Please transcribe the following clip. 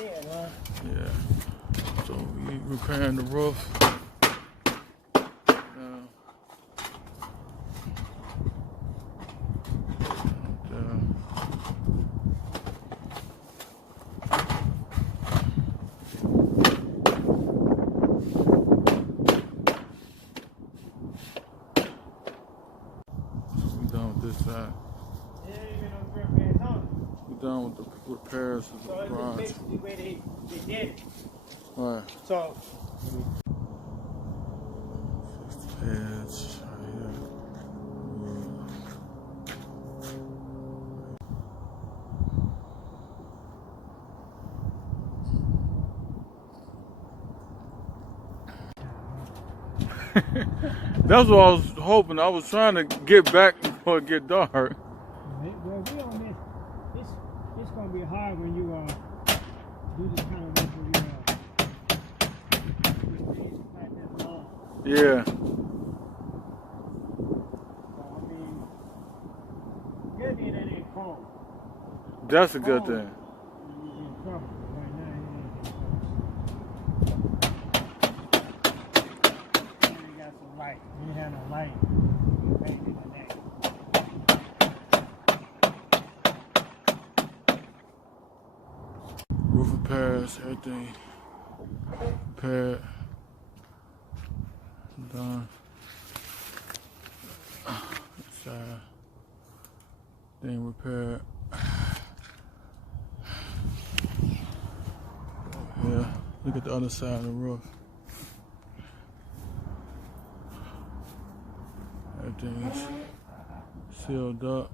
Yeah. So we repairing the roof. This side. We're done with the repairs of the garage. So this is basically where they did it. Right. So fix the pads right here. That's what I was hoping. I was trying to get back before it get dark. well, we on this. It's gonna be hard when you do this kind of work where you Yeah. So I mean, good thing that ain't cold. That's a good thing. You're in trouble. Right now, you ain't got some light. You have no light. You're painting the neck. Roof repairs, everything repaired. Done. Side thing repaired. Yeah, look at the other side of the roof. Everything's sealed up.